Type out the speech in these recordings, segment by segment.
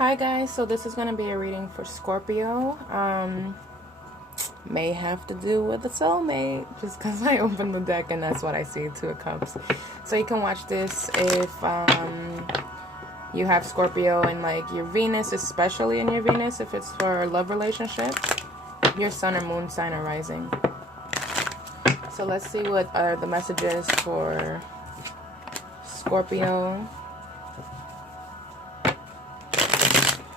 Hi guys, so this is going to be a reading for Scorpio. May have to do with a soulmate, just because I opened the deck and that's what I see, Two of Cups. So you can watch this if you have Scorpio and like your Venus, especially in your Venus, if it's for a love relationship, your sun or moon sign or rising. So let's see what are the messages for Scorpio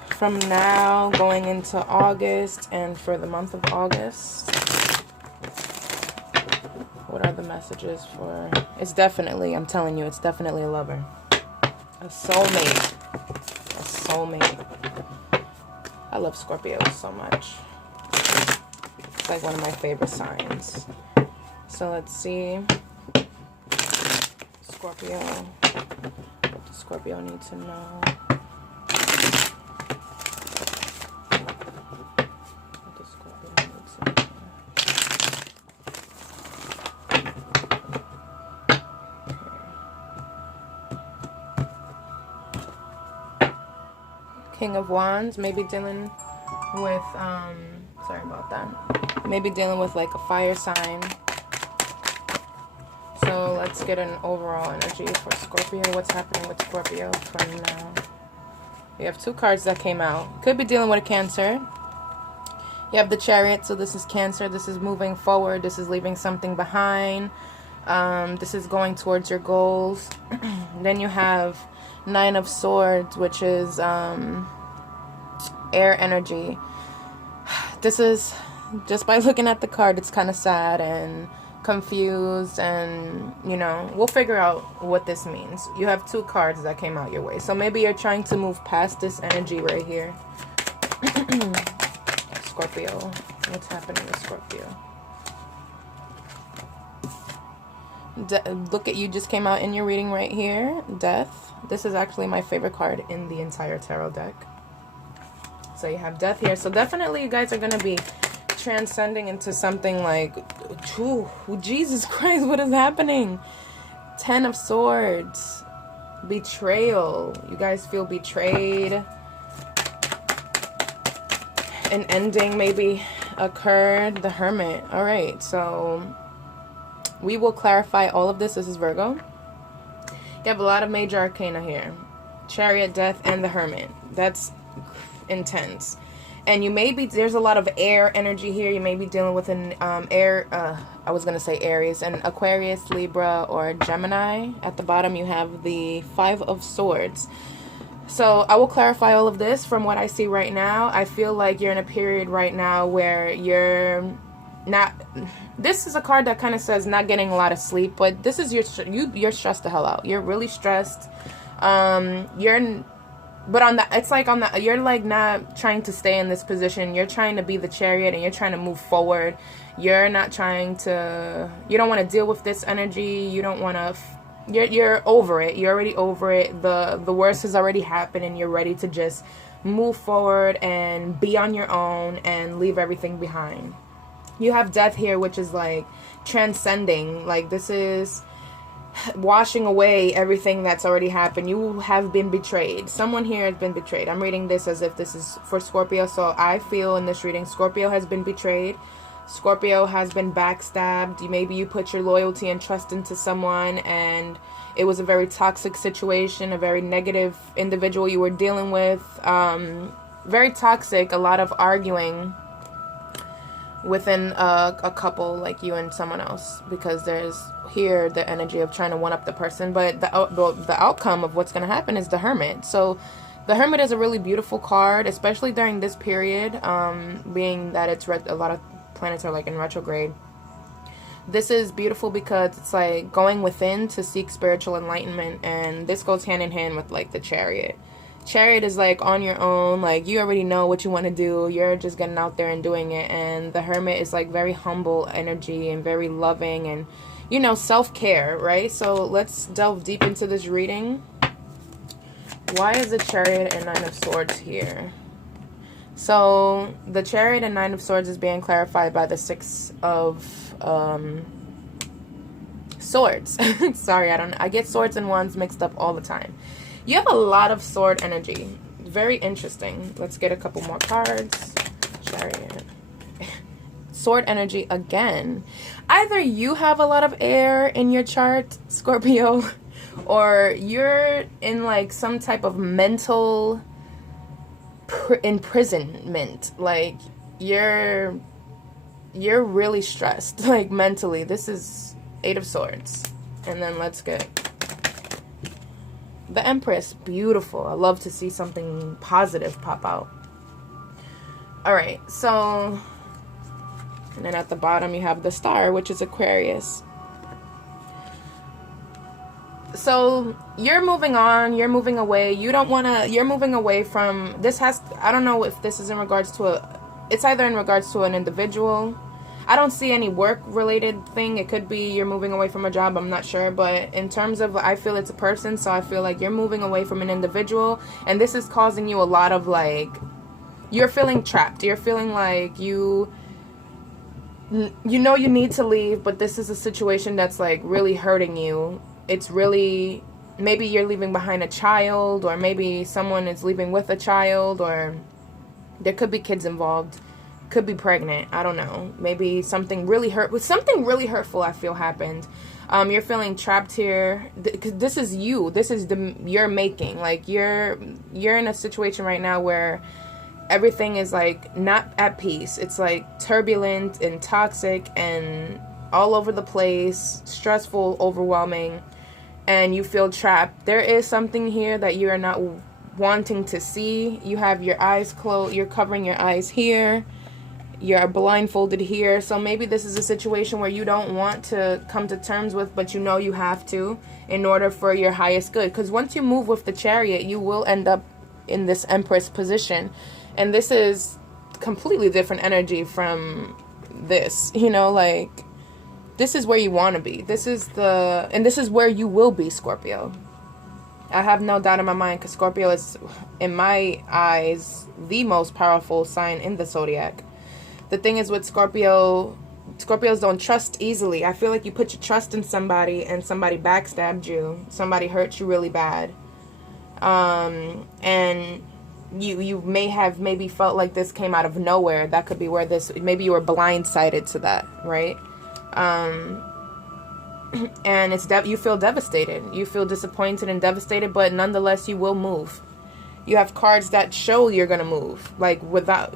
from now going into August and for the month of August. What are the messages for? It's definitely, I'm telling you, it's definitely a lover. A soulmate. A soulmate. I love Scorpio so much. It's like one of my favorite signs. So let's see. Scorpio. What does Scorpio need to know? King of Wands, maybe dealing with, sorry about that. Maybe dealing with like a fire sign. So let's get an overall energy for Scorpio. What's happening with Scorpio from now? We have two cards that came out. Could be dealing with a Cancer. You have the Chariot, so this is Cancer. This is moving forward. This is leaving something behind. This is going towards your goals. Then you have Nine of Swords, which is air energy. This is, just by looking at the card, it's kind of sad and confused, and you know, we'll figure out what this means. You have two cards that came out your way, so maybe you're trying to move past this energy right here. Scorpio, what's happening with Scorpio? Look at, you just came out in your reading right here. Death. This is actually my favorite card in the entire tarot deck. So you have Death here. So definitely you guys are going to be transcending into something like, ooh, Jesus Christ, what is happening? Ten of Swords. Betrayal. You guys feel betrayed. An ending maybe occurred. The Hermit. All right, so we will clarify all of this. This is Virgo. You have a lot of major arcana here. Chariot, Death, and the Hermit. That's intense. And you may be, there's a lot of air energy here. You may be dealing with an I was going to say Aries, an Aquarius, Libra, or Gemini. At the bottom you have the Five of Swords. So I will clarify all of this from what I see right now. I feel like you're in a period right now where you're not, this is a card that kind of says not getting a lot of sleep, but this is you're stressed the hell out. You're really stressed. But on the, it's like on the, you're like not trying to stay in this position. You're trying to be the Chariot and you're trying to move forward. You're not trying to, you don't want to deal with this energy. You don't want to, you're over it. You're already over it. The worst has already happened and you're ready to just move forward and be on your own and leave everything behind. You have Death here, which is like transcending. Like this is washing away everything that's already happened. You have been betrayed. Someone here has been betrayed. I'm reading this as if this is for Scorpio. So I feel in this reading, Scorpio has been betrayed. Scorpio has been backstabbed. Maybe you put your loyalty and trust into someone and it was a very toxic situation, a very negative individual you were dealing with. Very toxic, a lot of arguing within a couple, like you and someone else, because there's here the energy of trying to one up the person, but the outcome of what's going to happen is the Hermit. So the Hermit is a really beautiful card, especially during this period, being that it's a lot of planets are like in retrograde. This is beautiful because it's like going within to seek spiritual enlightenment, and this goes hand in hand with like the Chariot. Chariot is like on your own, like you already know what you want to do, you're just getting out there and doing it. And the Hermit is like very humble energy and very loving and, you know, self-care, right? So let's delve deep into this reading. Why is the Chariot and Nine of Swords here? So the Chariot and Nine of Swords is being clarified by the Six of Swords. Sorry, I get swords and wands mixed up all the time. You have a lot of sword energy. very interesting. Let's get a couple more cards. Chariot. Sword energy again. Either you have a lot of air in your chart, Scorpio, or you're in like some type of mental imprisonment. Like you're really stressed, like mentally. This is 8 of Swords. And then let's get the Empress. Beautiful. I love to see something positive pop out. All right, so, and then at the bottom you have the Star, which is Aquarius. So you're moving on, you're moving away. You don't want to, you're moving away from, this has, I don't know if this is in regards to it's either in regards to an individual. I don't see any work related thing. It could be you're moving away from a job, I'm not sure. But in terms of, I feel it's a person, so I feel like you're moving away from an individual. And this is causing you a lot of like, you're feeling trapped. You're feeling like you know you need to leave, but this is a situation that's like really hurting you. It's really, maybe you're leaving behind a child, or maybe someone is leaving with a child, or there could be kids involved, could be pregnant, I don't know. Maybe something really hurtful I feel happened. You're feeling trapped here because this is you. This is you're making, like you're in a situation right now where everything is like not at peace. It's like turbulent and toxic and all over the place, stressful, overwhelming, and you feel trapped. There is something here that you are not wanting to see. You have your eyes closed, you're covering your eyes here, you're blindfolded here. So maybe this is a situation where you don't want to come to terms with, but you know you have to in order for your highest good. Because once you move with the Chariot, you will end up in this Empress position. And this is completely different energy from this, you know, like this is where you want to be. This is where you will be, Scorpio. I have no doubt in my mind, because Scorpio is, in my eyes, the most powerful sign in the zodiac. The thing is with Scorpios don't trust easily. I feel like you put your trust in somebody and somebody backstabbed you. Somebody hurt you really bad. And you may have maybe felt like this came out of nowhere. That could be where maybe you were blindsided to that, right? And you feel devastated. You feel disappointed and devastated, but nonetheless you will move. You have cards that show you're gonna move, like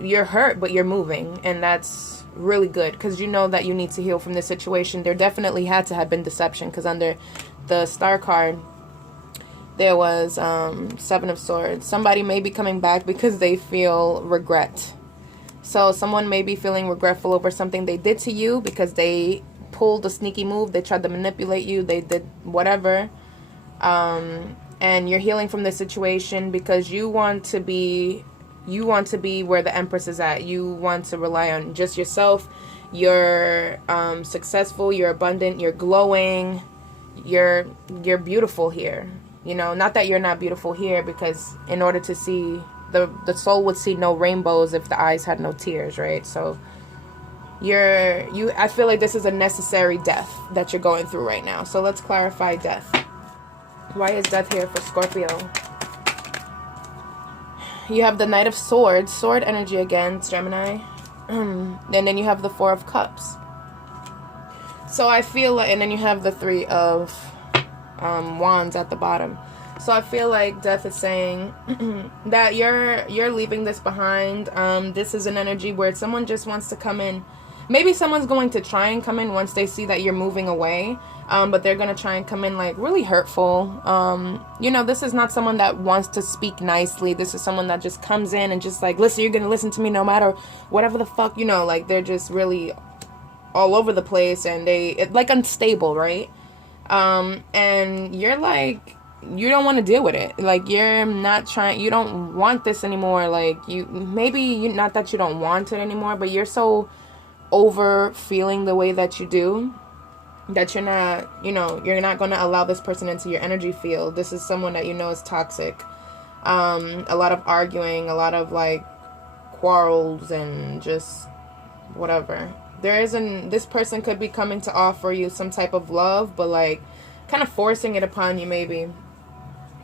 you're hurt but you're moving, and that's really good because you know that you need to heal from this situation. There definitely had to have been deception, because under the Star card there was 7 of Swords. Somebody may be coming back because they feel regret. So someone may be feeling regretful over something they did to you, because they pulled a sneaky move, they tried to manipulate you, they did whatever. And you're healing from this situation because you want to be where the Empress is at. You want to rely on just yourself. You're successful, you're abundant, you're glowing, you're beautiful here. You know, not that you're not beautiful here, because in order to see, the soul would see no rainbows if the eyes had no tears, right? So I feel like this is a necessary death that you're going through right now. So let's clarify death. Why is death here for Scorpio? You have the Knight of Swords, sword energy again, Gemini. And then you have the 4 of Cups. So I feel like, and then you have the 3 of Wands at the bottom. So I feel like death is saying that you're leaving this behind. This is an energy where someone just wants to come in. Maybe someone's going to try and come in once they see that you're moving away. But they're going to try and come in like really hurtful. You know, this is not someone that wants to speak nicely. This is someone that just comes in and just like, listen, you're going to listen to me no matter whatever the fuck, you know, like they're just really all over the place, and like unstable, right? And you're like, you don't want to deal with it. Like you're not trying, you don't want this anymore. Like not that you don't want it anymore, but you're so over feeling the way that you do, that you're not, you know, you're not going to allow this person into your energy field. This is someone that you know is toxic. A lot of arguing, a lot of like quarrels and just whatever. This person could be coming to offer you some type of love, but like kind of forcing it upon you maybe.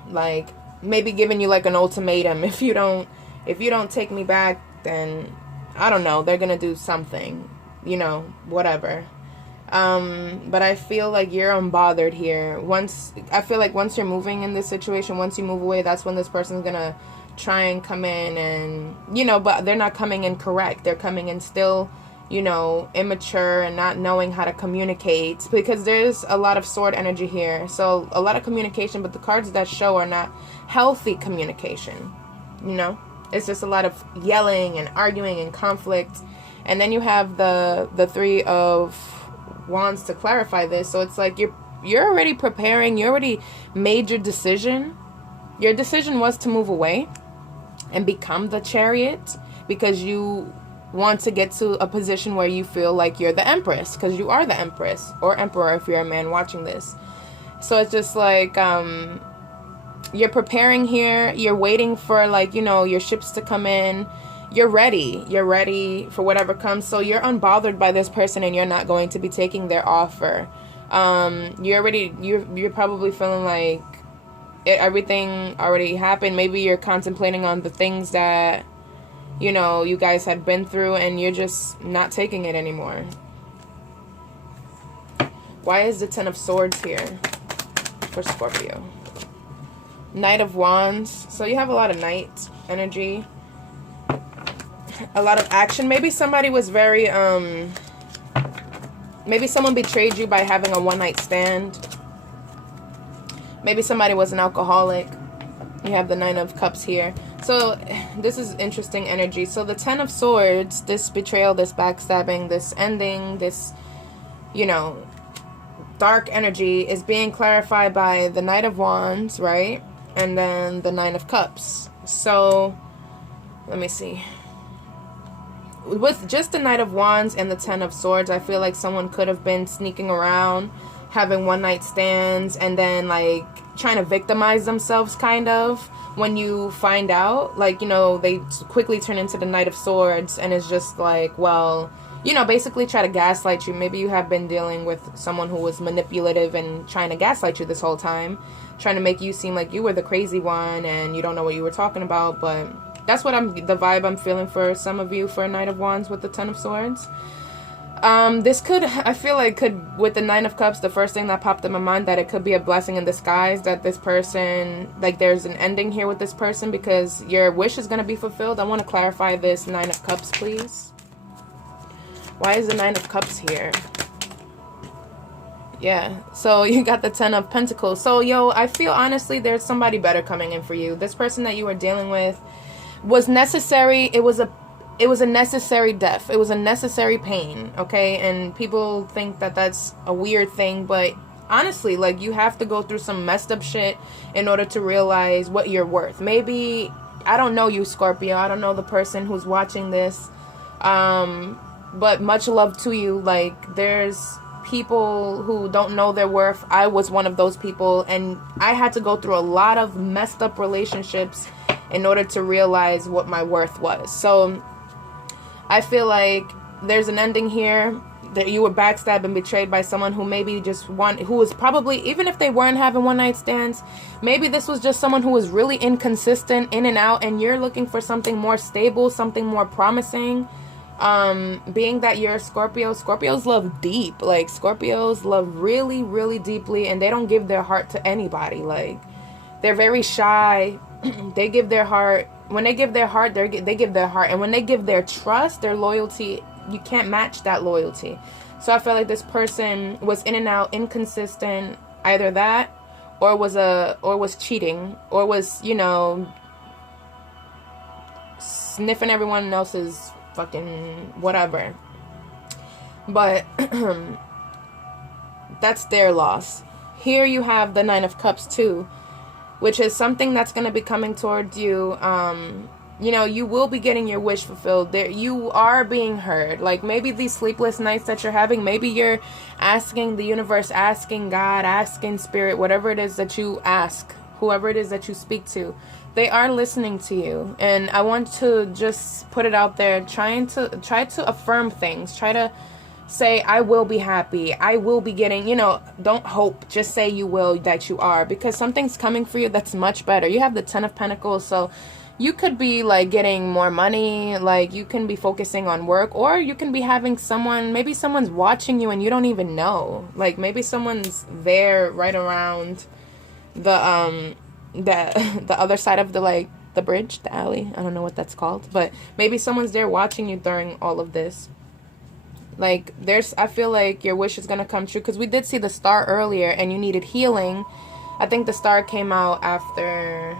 Like maybe giving you like an ultimatum. If you don't take me back, then I don't know, they're gonna do something, you know, whatever. But I feel like you're unbothered here. I feel like once you're moving in this situation, once you move away, that's when this person's gonna try and come in and, you know, but they're not coming in correct. They're coming in still, you know, immature and not knowing how to communicate, because there's a lot of sword energy here. So a lot of communication, but the cards that show are not healthy communication, you know? It's just a lot of yelling and arguing and conflict. And then you have the Three of Wands to clarify this. So it's like you're already preparing. You already made your decision. Your decision was to move away and become the Chariot, because you want to get to a position where you feel like you're the Empress, because you are the Empress or Emperor if you're a man watching this. So it's just like you're preparing here. You're waiting for, like, you know, your ships to come in. You're ready for whatever comes. So you're unbothered by this person, and you're not going to be taking their offer. You're probably feeling like everything already happened. Maybe you're contemplating on the things that, you know, you guys had been through, and you're just not taking it anymore. Why is the Ten of Swords here for Scorpio? Knight of Wands. So you have a lot of Knight energy. A lot of action. Maybe somebody was very, maybe someone betrayed you by having a one-night stand. Maybe somebody was an alcoholic. You have the Nine of Cups here. So this is interesting energy. So the Ten of Swords, this betrayal, this backstabbing, this ending, this, you know, dark energy is being clarified by the Knight of Wands, right? And then the Nine of Cups. So let me see. With just the Knight of Wands and the Ten of Swords, I feel like someone could have been sneaking around, having one-night stands, and then, like, trying to victimize themselves, kind of. When you find out, like, you know, they quickly turn into the Knight of Swords, and it's just like, well, you know, basically try to gaslight you. Maybe you have been dealing with someone who was manipulative and trying to gaslight you this whole time, trying to make you seem like you were the crazy one and you don't know what you were talking about. But that's what the vibe I'm feeling for some of you for Knight of Wands with the Ten of Swords. This could, I feel like could, with the Nine of Cups, the first thing that popped in my mind, that it could be a blessing in disguise, that this person, like, there's an ending here with this person, because your wish is going to be fulfilled. I want to clarify this Nine of Cups, please. Why is the Nine of Cups here? Yeah, so you got the Ten of Pentacles. So, yo, I feel honestly there's somebody better coming in for you. This person that you were dealing with was necessary. It was a necessary death. It was a necessary pain, okay? And people think that that's a weird thing, but honestly, like, you have to go through some messed up shit in order to realize what you're worth. Maybe, I don't know you, Scorpio. I don't know the person who's watching this. But much love to you. Like, there's people who don't know their worth. I was one of those people, and I had to go through a lot of messed up relationships in order to realize what my worth was. So I feel like there's an ending here, that you were backstabbed and betrayed by someone who maybe who was probably, even if they weren't having one-night stands, maybe this was just someone who was really inconsistent, in and out, and you're looking for something more stable, something more promising. Being that you're a Scorpio, Scorpios love deep. Like, Scorpios love really, really deeply, and they don't give their heart to anybody. Like, they're very shy. They give their heart. When they give their heart, they give their heart. And when they give their trust, their loyalty, you can't match that loyalty. So I feel like this person was in and out, inconsistent. Either that, or was cheating, or was, you know, sniffing everyone else's fucking whatever. But that's their loss. Here you have the Nine of Cups too, which is something that's going to be coming towards you. You know, you will be getting your wish fulfilled. There, you are being heard. Like, maybe these sleepless nights that you're having, maybe you're asking the universe, asking God, asking spirit, whatever it is that you ask, whoever it is that you speak to, they are listening to you. And I want to just put it out there, try to affirm things, try to say, I will be happy, I will be getting, you know, don't hope, just say you will, that you are, because something's coming for you that's much better. You have the Ten of Pentacles, so you could be like getting more money, like you can be focusing on work, or you can be having someone, maybe someone's watching you and you don't even know. Like maybe someone's there right around the other side of the, like, the bridge, the alley, I don't know what that's called, but maybe someone's there watching you during all of this. Like I feel like your wish is gonna come true, because we did see the Star earlier and you needed healing. I think the Star came out after,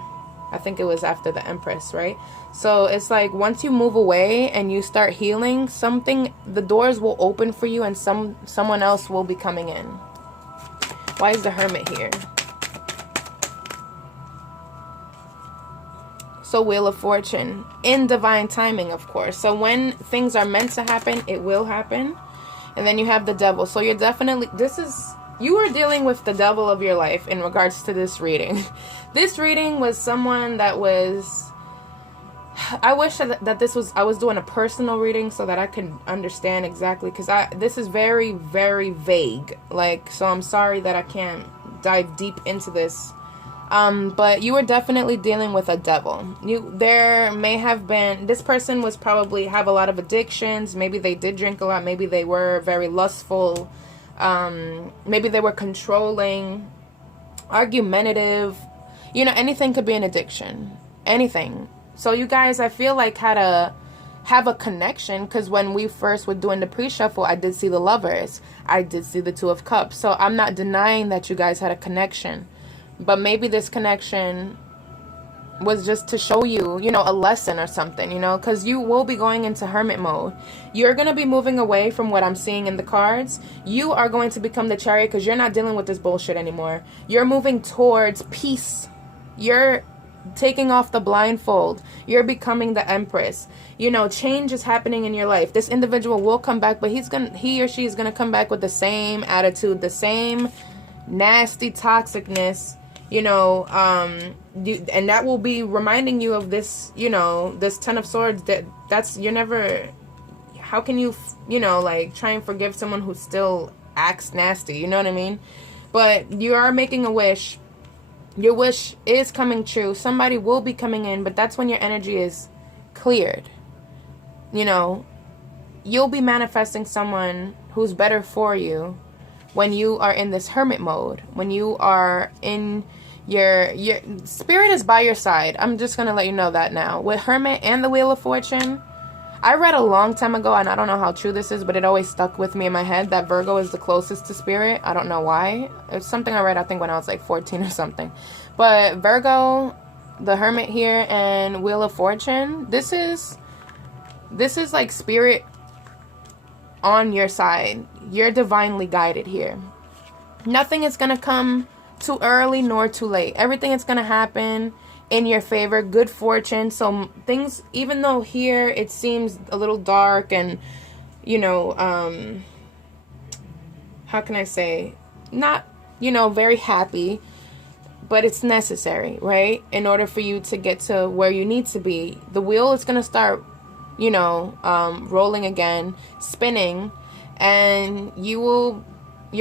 I think it was after the Empress, right? So it's like once you move away and you start healing, the doors will open for you and someone else will be coming in. Why is the Hermit here? So Wheel of Fortune, in divine timing, of course. So when things are meant to happen, it will happen. And then you have the Devil. So you're definitely, you are dealing with the devil of your life in regards to this reading. This reading was someone that was, I wish that I was doing a personal reading so that I could understand exactly, because this is very, very vague. Like, so I'm sorry that I can't dive deep into this. But you were definitely dealing with a devil. There may have been, this person was probably have a lot of addictions. Maybe they did drink a lot. Maybe they were very lustful. Maybe they were controlling, argumentative. You know, anything could be an addiction. Anything. So you guys, I feel like, had a have a connection, because when we first were doing the pre-shuffle, I did see the Lovers. I did see the Two of Cups. So I'm not denying that you guys had a connection. But maybe this connection was just to show you, you know, a lesson or something, you know, because you will be going into hermit mode. You're going to be moving away from what I'm seeing in the cards. You are going to become the Chariot, because you're not dealing with this bullshit anymore. You're moving towards peace. You're taking off the blindfold. You're becoming the Empress. You know, change is happening in your life. This individual will come back, but he or she is going to come back with the same attitude, the same nasty toxicness. You know, and that will be reminding you of this, you know, this Ten of Swords, you're never, how can you, you know, like, try and forgive someone who still acts nasty, you know what I mean? But you are making a wish. Your wish is coming true. Somebody will be coming in, but that's when your energy is cleared. You know, you'll be manifesting someone who's better for you when you are in this hermit mode, when you are in your spirit is by your side. I'm just gonna let you know that now. With Hermit and the Wheel of Fortune, I read a long time ago, and I don't know how true this is, but it always stuck with me in my head, that Virgo is the closest to spirit. I don't know why. It's something I read, I think, when I was like 14 or something. But Virgo, the Hermit here, and Wheel of Fortune, this is like spirit on your side. You're divinely guided here. Nothing is gonna come too early nor too late. Everything is going to happen in your favor. Good fortune. So things, even though here it seems a little dark and, you know, how can I say, not, you know, very happy, but it's necessary, right? In order for you to get to where you need to be. The wheel is going to start, you know, rolling again, spinning, and your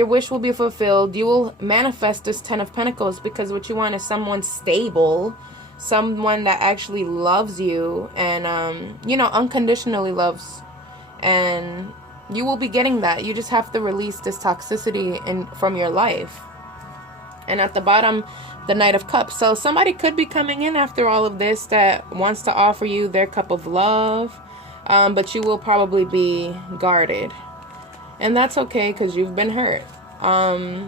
wish will be fulfilled. You will manifest this Ten of Pentacles, because what you want is someone stable, someone that actually loves you and, you know, unconditionally loves. And you will be getting that. You just have to release this toxicity from your life. And at the bottom, the Knight of Cups. So somebody could be coming in after all of this that wants to offer you their cup of love, but you will probably be guarded. And that's okay, because you've been hurt. I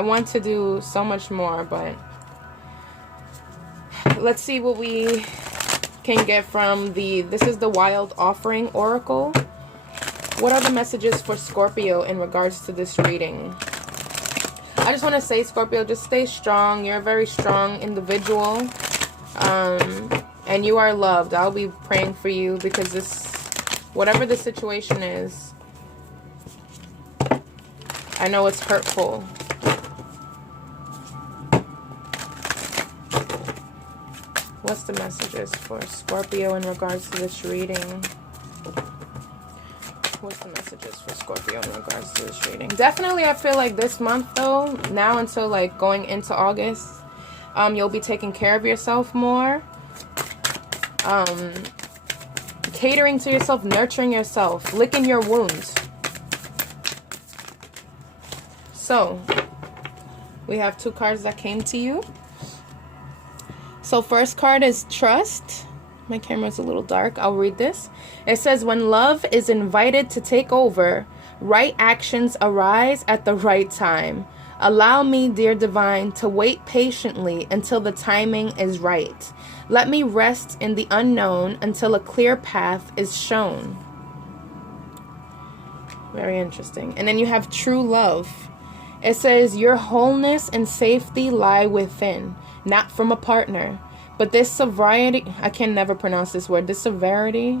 want to do so much more, but let's see what we can get from this is the Wild Offering Oracle. What are the messages for Scorpio in regards to this reading? I just want to say, Scorpio, just stay strong. You're a very strong individual. And you are loved. I'll be praying for you, because whatever the situation is, I know it's hurtful. What's the messages for Scorpio in regards to this reading? What's the messages for Scorpio in regards to this reading? Definitely, I feel like this month, though, now until like going into August, you'll be taking care of yourself more. Catering to yourself, nurturing yourself, licking your wounds. So, we have 2 cards that came to you. So, first card is Trust. My camera's a little dark. I'll read this. It says, when love is invited to take over, right actions arise at the right time. Allow me, dear divine, to wait patiently until the timing is right. Let me rest in the unknown until a clear path is shown. Very interesting. And then you have True Love. It says, your wholeness and safety lie within, not from a partner. But this sobriety, I can never pronounce this word, this sobriety,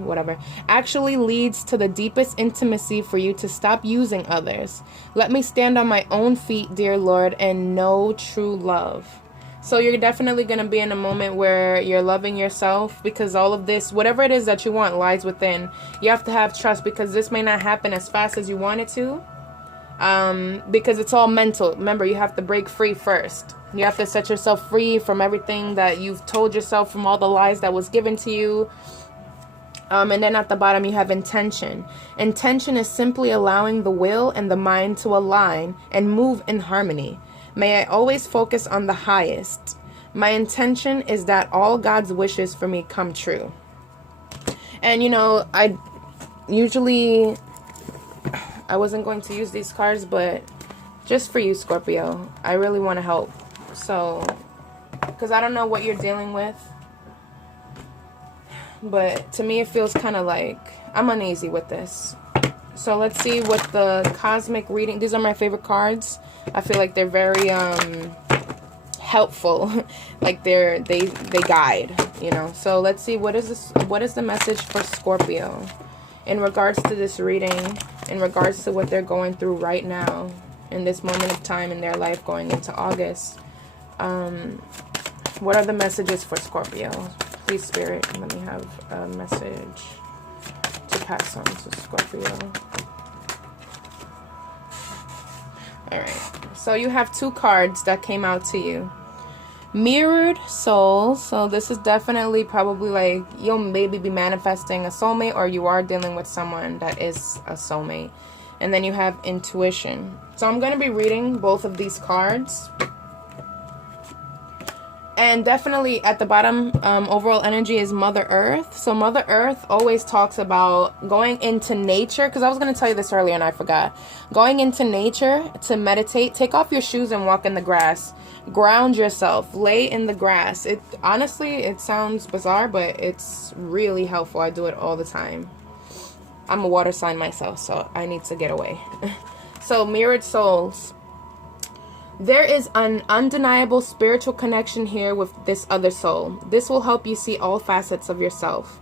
whatever, actually leads to the deepest intimacy for you to stop using others. Let me stand on my own feet, dear Lord, and know true love. So you're definitely going to be in a moment where you're loving yourself, because all of this, whatever it is that you want, lies within. You have to have trust, because this may not happen as fast as you want it to. Because it's all mental. Remember, you have to break free first. You have to set yourself free from everything that you've told yourself, from all the lies that was given to you. And then at the bottom, you have intention. Intention is simply allowing the will and the mind to align and move in harmony. May I always focus on the highest. My intention is that all God's wishes for me come true. And, you know, I wasn't going to use these cards, but just for you, Scorpio, I really want to help. So, because I don't know what you're dealing with, but to me it feels kind of like I'm uneasy with this. So let's see what the cosmic reading, these are my favorite cards. I feel like they're very helpful. Like they guide, you know. So let's see, what is the message for Scorpio in regards to this reading, in regards to what they're going through right now in this moment of time in their life going into August. What are the messages for Scorpio? Please, Spirit, let me have a message to pass on to Scorpio. Alright, so you have 2 cards that came out to you. Mirrored Soul. So this is definitely probably like you'll maybe be manifesting a soulmate, or you are dealing with someone that is a soulmate. And then you have Intuition. So I'm going to be reading both of these cards. And definitely at the bottom, overall energy is Mother Earth. So Mother Earth always talks about going into nature. Because I was going to tell you this earlier and I forgot. Going into nature to meditate. Take off your shoes and walk in the grass. Ground yourself. Lay in the grass. Honestly, it sounds bizarre, but it's really helpful. I do it all the time. I'm a water sign myself, so I need to get away. So, Mirrored Souls. There is an undeniable spiritual connection here with this other soul. This will help you see all facets of yourself.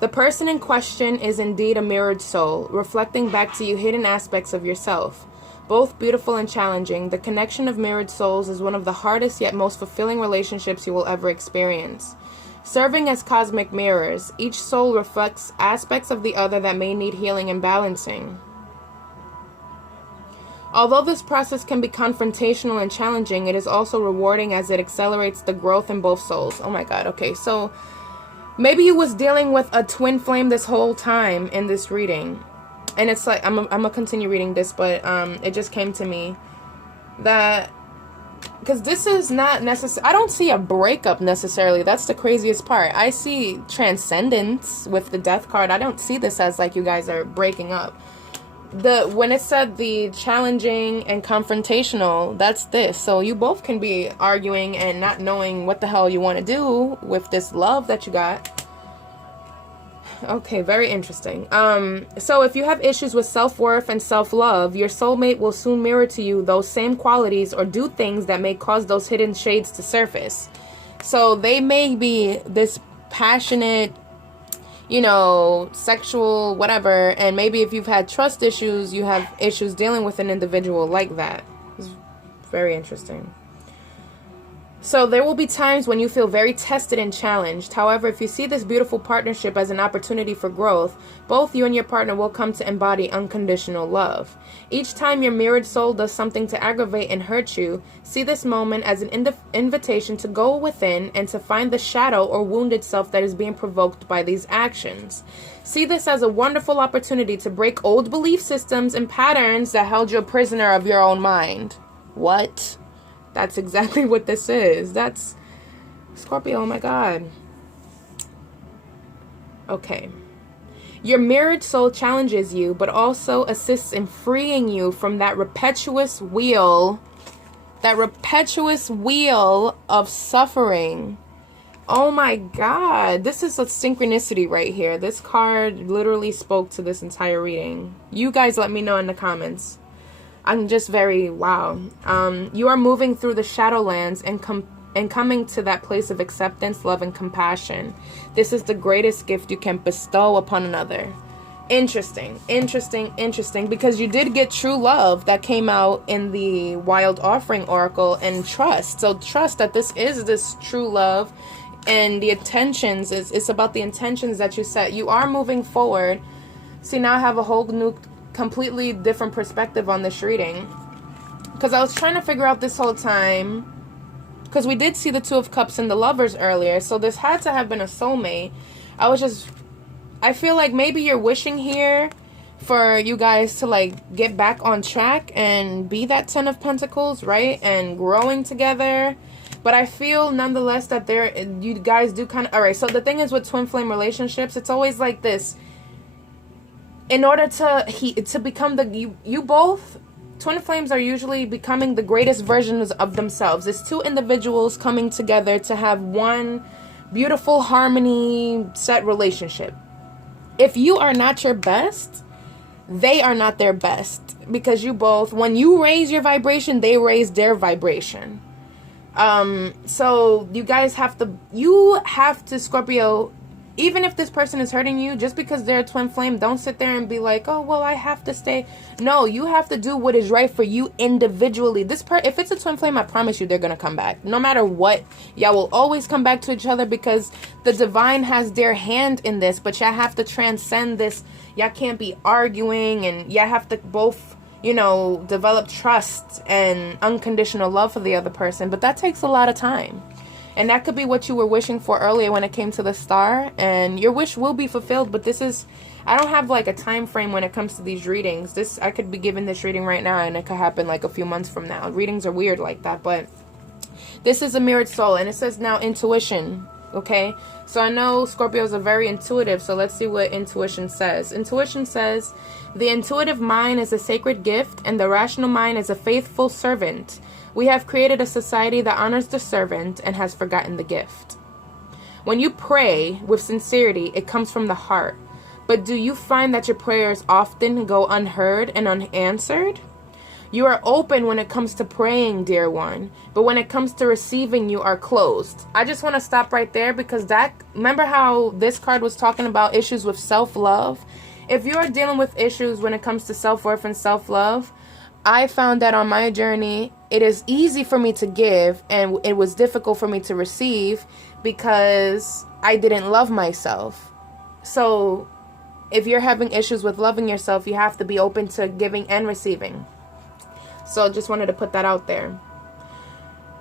The person in question is indeed a mirrored soul, reflecting back to you hidden aspects of yourself. Both beautiful and challenging, the connection of mirrored souls is one of the hardest yet most fulfilling relationships you will ever experience. Serving as cosmic mirrors, each soul reflects aspects of the other that may need healing and balancing. Although this process can be confrontational and challenging, it is also rewarding as it accelerates the growth in both souls. Oh my God, okay, so maybe you was dealing with a twin flame this whole time in this reading. And it's like, I'm gonna continue reading this, but it just came to me that, because this is not necessary, I don't see a breakup necessarily. That's the craziest part. I see transcendence with the Death card. I don't see this as like you guys are breaking up. When it said the challenging and confrontational, that's this. So you both can be arguing and not knowing what the hell you want to do with this love that you got. Okay, very interesting. So if you have issues with self-worth and self-love, your soulmate will soon mirror to you those same qualities or do things that may cause those hidden shades to surface. So they may be this passionate, you know, sexual, whatever, and maybe if you've had trust issues, you have issues dealing with an individual like that. It's very interesting. So there will be times when you feel very tested and challenged. However, if you see this beautiful partnership as an opportunity for growth, both you and your partner will come to embody unconditional love. Each time your mirrored soul does something to aggravate and hurt you, see this moment as an invitation to go within and to find the shadow or wounded self that is being provoked by these actions. See this as a wonderful opportunity to break old belief systems and patterns that held you a prisoner of your own mind. What? That's exactly what this is. That's Scorpio, oh my God. Okay. Your mirrored soul challenges you, but also assists in freeing you from that repetitious wheel of suffering. Oh my God. This is a synchronicity right here. This card literally spoke to this entire reading. You guys let me know in the comments. I'm just very, wow. You are moving through the Shadowlands and coming to that place of acceptance, love, and compassion. This is the greatest gift you can bestow upon another. Interesting, because you did get true love that came out in the Wild Offering Oracle, and trust. So trust that this is this true love, and the intentions, it's about the intentions that you set. You are moving forward. See, now I have a whole new completely different perspective on this reading, because I was trying to figure out this whole time, because we did see the Two of Cups and the Lovers earlier, so this had to have been a soulmate. I feel like maybe you're wishing here for you guys to like get back on track and be that Ten of Pentacles, right, and growing together. But I feel nonetheless that you guys do kind of, all right, so the thing is with twin flame relationships, it's always like this. In order to become you both, twin flames are usually becoming the greatest versions of themselves. It's two individuals coming together to have one beautiful harmony set relationship. If you are not your best, they are not their best, because you both, when you raise your vibration, they raise their vibration. So you guys have to, Scorpio, even if this person is hurting you, just because they're a twin flame, don't sit there and be like, oh, well, I have to stay. No, you have to do what is right for you individually. If it's a twin flame, I promise you they're going to come back. No matter what, y'all will always come back to each other, because the divine has their hand in this, but y'all have to transcend this. Y'all can't be arguing, and y'all have to both, develop trust and unconditional love for the other person. But that takes a lot of time. And that could be what you were wishing for earlier when it came to the star. And your wish will be fulfilled. But I don't have like a time frame when it comes to these readings. I could be giving this reading right now, and it could happen like a few months from now. Readings are weird like that. But this is a mirrored soul. And it says now intuition. Okay? So I know Scorpios are very intuitive. So let's see what intuition says. Intuition says, the intuitive mind is a sacred gift, and the rational mind is a faithful servant. We have created a society that honors the servant and has forgotten the gift. When you pray with sincerity, it comes from the heart. But do you find that your prayers often go unheard and unanswered? You are open when it comes to praying, dear one, but when it comes to receiving, you are closed. I just want to stop right there, because remember how this card was talking about issues with self-love? If you are dealing with issues when it comes to self-worth and self-love, I found that on my journey, it is easy for me to give, and it was difficult for me to receive, because I didn't love myself. So if you're having issues with loving yourself, you have to be open to giving and receiving. So just wanted to put that out there.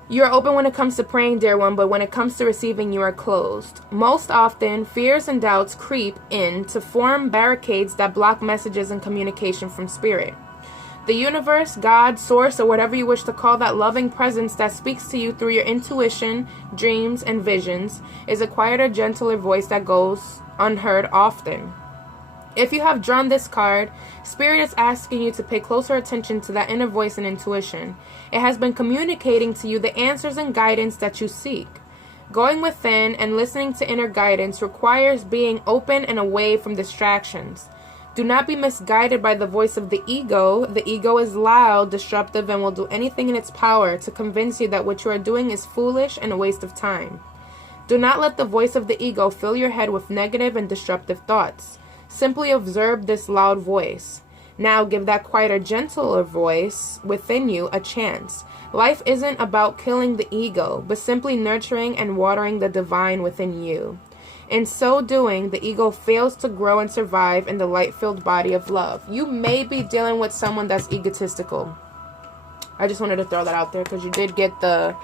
You are open when it comes to praying, dear one, but when it comes to receiving, you are closed. Most often, fears and doubts creep in to form barricades that block messages and communication from spirit. The universe, God, source, or whatever you wish to call that loving presence that speaks to you through your intuition, dreams, and visions, is a quieter, gentler voice that goes unheard often. If you have drawn this card, Spirit is asking you to pay closer attention to that inner voice and intuition. It has been communicating to you the answers and guidance that you seek. Going within and listening to inner guidance requires being open and away from distractions. Do not be misguided by the voice of the ego. The ego is loud, disruptive, and will do anything in its power to convince you that what you are doing is foolish and a waste of time. Do not let the voice of the ego fill your head with negative and disruptive thoughts. Simply observe this loud voice. Now give that quieter, gentler voice within you a chance. Life isn't about killing the ego, but simply nurturing and watering the divine within you. In so doing, the ego fails to grow and survive in the light-filled body of love. You may be dealing with someone that's egotistical. I just wanted to throw that out there because you did get the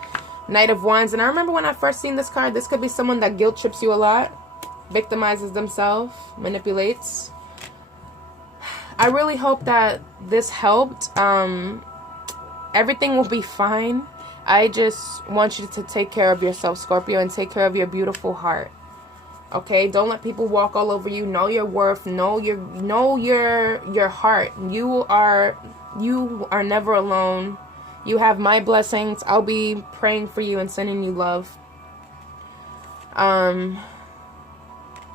Knight of Wands. And I remember when I first seen this card, this could be someone that guilt trips you a lot, victimizes themselves, manipulates. I really hope that this helped. Everything will be fine. I just want you to take care of yourself, Scorpio, and take care of your beautiful heart. Okay, don't let people walk all over you. Know your worth. Know your heart. You are never alone. You have my blessings. I'll be praying for you and sending you love.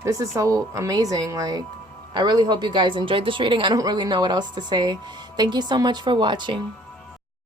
This is so amazing. Like, I really hope you guys enjoyed this reading. I don't really know what else to say. Thank you so much for watching.